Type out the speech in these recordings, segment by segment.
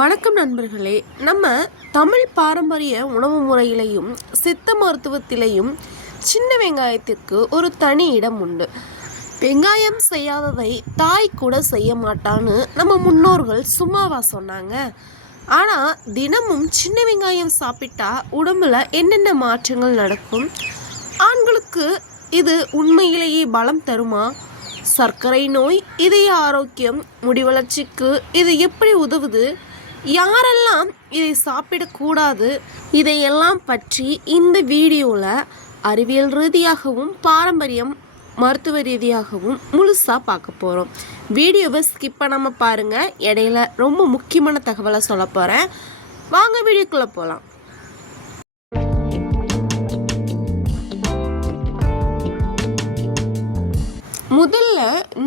வணக்கம் நண்பர்களே. நம்ம தமிழ் பாரம்பரிய உணவு முறையிலையும் சித்த மருத்துவத்திலையும் சின்ன வெங்காயத்திற்கு ஒரு தனி இடம் உண்டு. வெங்காயம் செய்யாததை தாய் கூட செய்ய மாட்டான்னு நம்ம முன்னோர்கள் சும்மாவா சொன்னாங்க? ஆனால் தினமும் சின்ன வெங்காயம் சாப்பிட்டா உடம்புல என்னென்ன மாற்றங்கள் நடக்கும்? ஆண்களுக்கு இது உண்மையிலேயே பலம் தருமா? சர்க்கரை நோய், இதய ஆரோக்கியம், முடி வளர்ச்சிக்கு இது எப்படி உதவுது? யாரெல்லாம் இதை சாப்பிடக்கூடாது? இதையெல்லாம் பற்றி இந்த வீடியோவில் அறிவியல் ரீதியாகவும் பாரம்பரியம் மருத்துவ ரீதியாகவும் முழுசாக பார்க்க போகிறோம். வீடியோவை ஸ்கிப் பண்ணாமல் பாருங்கள். இடையில ரொம்ப முக்கியமான தகவலை சொல்ல போகிறேன். வாங்க வீடியோக்குள்ளே போகலாம். முதல்ல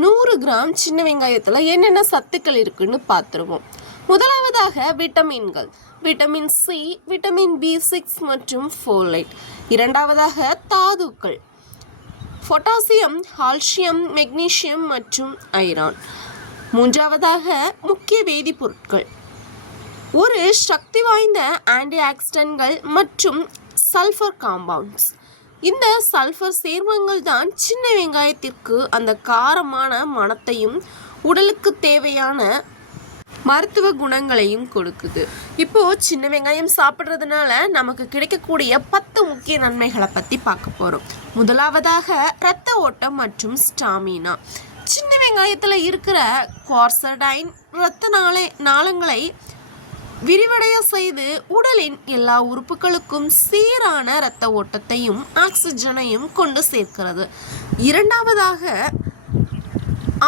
100 கிராம் சின்ன வெங்காயத்தில் என்னென்ன சத்துக்கள் இருக்குன்னு பார்த்துருவோம். முதலாவதாக விட்டமின்கள், விட்டமின் சி, விட்டமின் B6 மற்றும் ஃபோலேட். இரண்டாவதாக தாதுக்கள், பொட்டாசியம், கால்சியம், மெக்னீசியம் மற்றும் ஐரான். மூன்றாவதாக முக்கிய வேதிப்பொருட்கள், ஒரு சக்தி வாய்ந்த ஆன்டி ஆக்சிடென்ட்கள் மற்றும் சல்ஃபர் காம்பவுண்ட்ஸ். இந்த சல்ஃபர் சேர்மங்கள் தான் சின்ன வெங்காயத்திற்கு அந்த காரமான மணத்தையும் உடலுக்கு தேவையான மருத்துவ குணங்களையும் கொடுக்குது. இப்போது சின்ன வெங்காயம் சாப்பிட்றதுனால நமக்கு கிடைக்கக்கூடிய 10 முக்கிய நன்மைகளை பற்றி பார்க்க போகிறோம். முதலாவதாக இரத்த ஓட்டம் மற்றும் ஸ்டாமினா. சின்ன வெங்காயத்தில் இருக்கிற குவார்சடைன் இரத்த நாளங்களை விரிவடைய செய்து உடலின் எல்லா உறுப்புகளுக்கும் சீரான இரத்த ஓட்டத்தையும் ஆக்சிஜனையும் கொண்டு சேர்க்கிறது. இரண்டாவதாக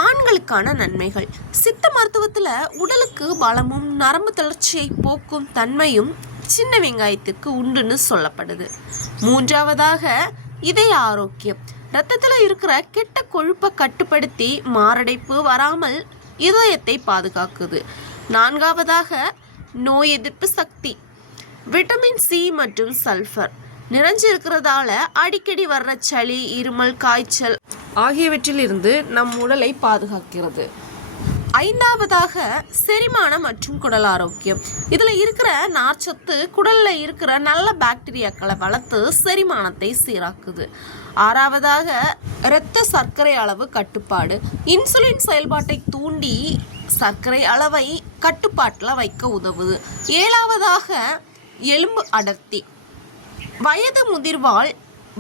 ஆண்களுக்கான நன்மைகள். சித்த மருத்துவத்தில் உடலுக்கு பலமும் நரம்பு தளர்ச்சியை போக்கும் தன்மையும் சின்ன வெங்காயத்திற்கு உண்டுன்னு சொல்லப்படுது. மூன்றாவதாக இதய ஆரோக்கியம். இரத்தத்தில் இருக்கிற கெட்ட கொழுப்பை கட்டுப்படுத்தி மாரடைப்பு வராமல் இதயத்தை பாதுகாக்குது. நான்காவதாக நோய் எதிர்ப்பு சக்தி. விட்டமின் சி மற்றும் சல்ஃபர் நிறைஞ்சிருக்கிறதால அடிக்கடி வர்ற சளி, இருமல், காய்ச்சல் ஆகியவற்றில் இருந்து நம் உடலை பாதுகாக்கிறது. ஐந்தாவதாக செரிமானம் மற்றும் குடல் ஆரோக்கியம். இதில் இருக்கிற நார்ச்சத்து குடலில் இருக்கிற நல்ல பாக்டீரியாக்களை வளர்த்து செரிமானத்தை சீராக்குது. ஆறாவதாக இரத்த சர்க்கரை அளவு கட்டுப்பாடு. இன்சுலின் செயல்பாட்டை தூண்டி சர்க்கரை அளவை கட்டுப்பாட்டில் வைக்க உதவுது. ஏழாவதாக எலும்பு அடர்த்தி. வயது முதிர்வால்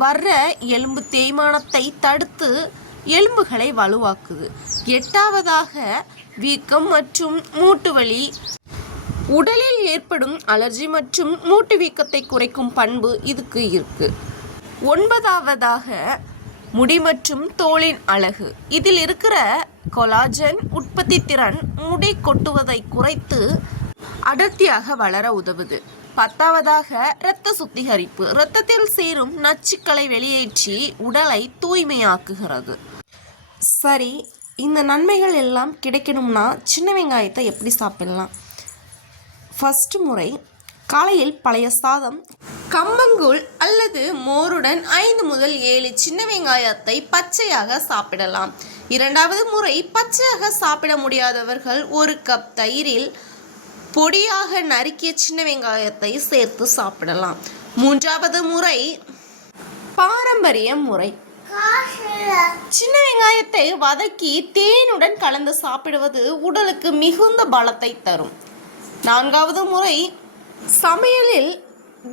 வர்ற எலும்பு தேய்மானத்தை தடுத்து எலும்புகளை வலுவாக்குது. எட்டாவதாக வீக்கம் மற்றும் மூட்டு வலி. உடலில் ஏற்படும் அலர்ஜி மற்றும் மூட்டு வீக்கத்தை குறைக்கும் பண்பு இதுக்கு இருக்கு. ஒன்பதாவதாக முடி மற்றும் தோலின் அழகு. இதில் இருக்கிற கொலாஜன் உற்பத்தி திறன் முடி கொட்டுவதை குறைத்து அடர்த்தியாக வளர உதவுது. பத்தாவதாக இரத்த சுத்திகரிப்பு. இரத்தத்தில் சேரும் நச்சுக்களை வெளியேற்றி உடலை தூய்மையாக்குகிறது. சரி, இந்த நன்மைகள் எல்லாம் கிடைக்கணும்னா சின்ன வெங்காயத்தை எப்படி சாப்பிடலாம்? ஃபர்ஸ்ட் முறை, காலையில் பழைய சாதம், கம்பங்கூழ் அல்லது மோருடன் 5 முதல் 7 சின்ன வெங்காயத்தை பச்சையாக சாப்பிடலாம். இரண்டாவது முறை, பச்சையாக சாப்பிட முடியாதவர்கள் 1 கப் தயிரில் பொடியாக நறுக்கிய சின்ன வெங்காயத்தை சேர்த்து சாப்பிடலாம். மூன்றாவது முறை, பாரம்பரிய முறை. சின்ன வெங்காயத்தை வதக்கி தேனுடன் கலந்து சாப்பிடுவது உடலுக்கு மிகுந்த பலத்தை தரும். நான்காவது முறை, சமையலில்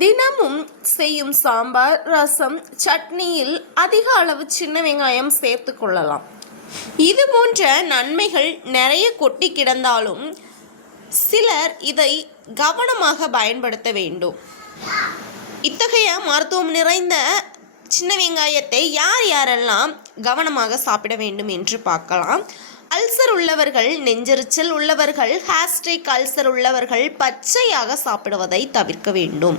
தினமும் செய்யும் சாம்பார், ரசம், சட்னியில் அதிக அளவு சின்ன வெங்காயம் சேர்த்து கொள்ளலாம். இது போன்ற நன்மைகள் நிறைய கொட்டி கிடந்தாலும் சிலர் இதை கவனமாக பயன்படுத்த வேண்டும். இத்தகைய மருத்துவம் நிறைந்த சின்ன வெங்காயத்தை யாரெல்லாம் கவனமாக சாப்பிட வேண்டும் என்று பார்க்கலாம். அல்சர் உள்ளவர்கள், நெஞ்செரிச்சல் உள்ளவர்கள், ஹேஸ்ட்ரிக் அல்சர் உள்ளவர்கள் பச்சையாக சாப்பிடுவதை தவிர்க்க வேண்டும்.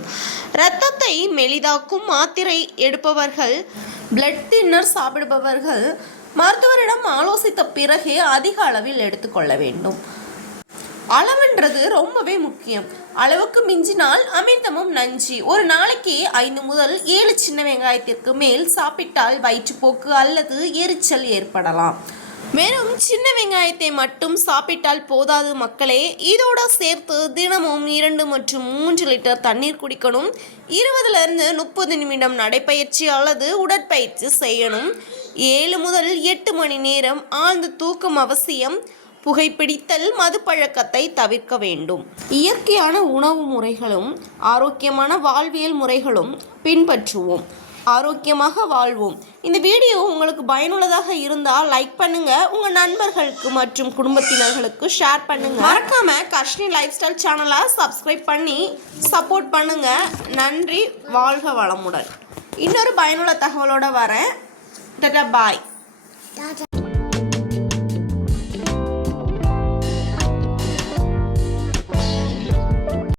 இரத்தத்தை மெலிதாக்கும் மாத்திரை எடுப்பவர்கள், பிளட் தின்னர் சாப்பிடுபவர்கள் மருத்துவரிடம் ஆலோசித்த பிறகு அதிக அளவில் எடுத்துக்கொள்ள வேண்டும். அளவுன்றது ரொம்பவே முக்கியம். அளவுக்கு மிஞ்சினால் அமிர்தமும் நஞ்சு. ஒரு நாளைக்கு 5 முதல் 7 சின்ன வெங்காயத்திற்கு மேல் சாப்பிட்டால் வயிற்றுப்போக்கு அல்லது எரிச்சல் ஏற்படலாம். வெறும் சின்ன வெங்காயத்தை மட்டும் சாப்பிட்டால் போதாது மக்களே, இதோட சேர்த்து தினமும் 2 மற்றும் 3 லிட்டர் தண்ணீர் குடிக்கணும். 20லிருந்து 30 நிமிடம் நடைப்பயிற்சி அல்லது உடற்பயிற்சி செய்யணும். 7 முதல் 8 மணி நேரம் ஆழ்ந்த தூக்கம் அவசியம். புகைப்பிடித்தல், மதுப்பழக்கத்தை தவிர்க்க வேண்டும். இயற்கையான உணவு முறைகளும் ஆரோக்கியமான வாழ்வியல் முறைகளும் பின்பற்றுவோம். ஆரோக்கியமாக வாழ்வோம். இந்த வீடியோ உங்களுக்கு பயனுள்ளதாக இருந்தால் லைக் பண்ணுங்க, உங்க நண்பர்களுக்கு மற்றும் குடும்பத்தினர்களுக்கு ஷேர் பண்ணுங்க. மறக்காம கஷ்னி லைஃப் ஸ்டைல் சேனலை சப்ஸ்கிரைப் பண்ணி சப்போர்ட் பண்ணுங்க. நன்றி, வாழ்க வளமுடன். இன்னொரு பயனுள்ள தகவலோட வரேன். டாடா, பாய்.